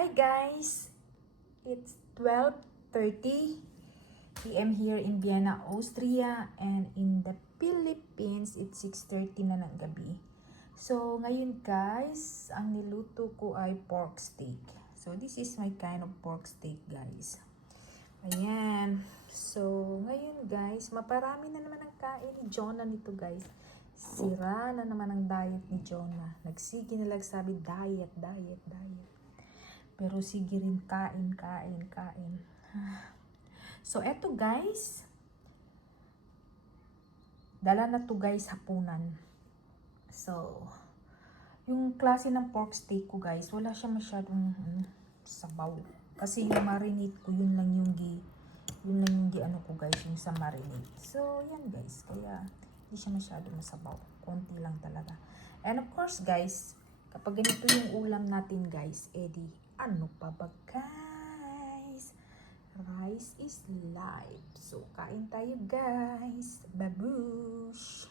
Hi guys! It's 12:30 p.m. here in Vienna, Austria, and in the Philippines, it's 6:30 na ng gabi. So, ngayon guys, ang niluto ko ay pork steak. So, this is my kind of pork steak guys. Ayan. So, ngayon guys, maparami na naman ang kain ni Jonah nito guys. Sira na naman ang diet ni Jonah. Nagsige na lang sabi, diet. Pero sige rin, kain. So, eto guys. Dala na to guys, hapunan. So, yung klase ng pork steak ko guys, wala siya masyadong sabaw. Kasi yung marinate ko, yun lang yung ano ko guys, yung sa marinate. So, yan guys. Kaya, hindi siya masyadong masabaw. Konti lang talaga. And of course guys, kapag ganito yung ulam natin guys, edi, ano pa ba guys? Rice is life. So, kain tayo guys. Babush!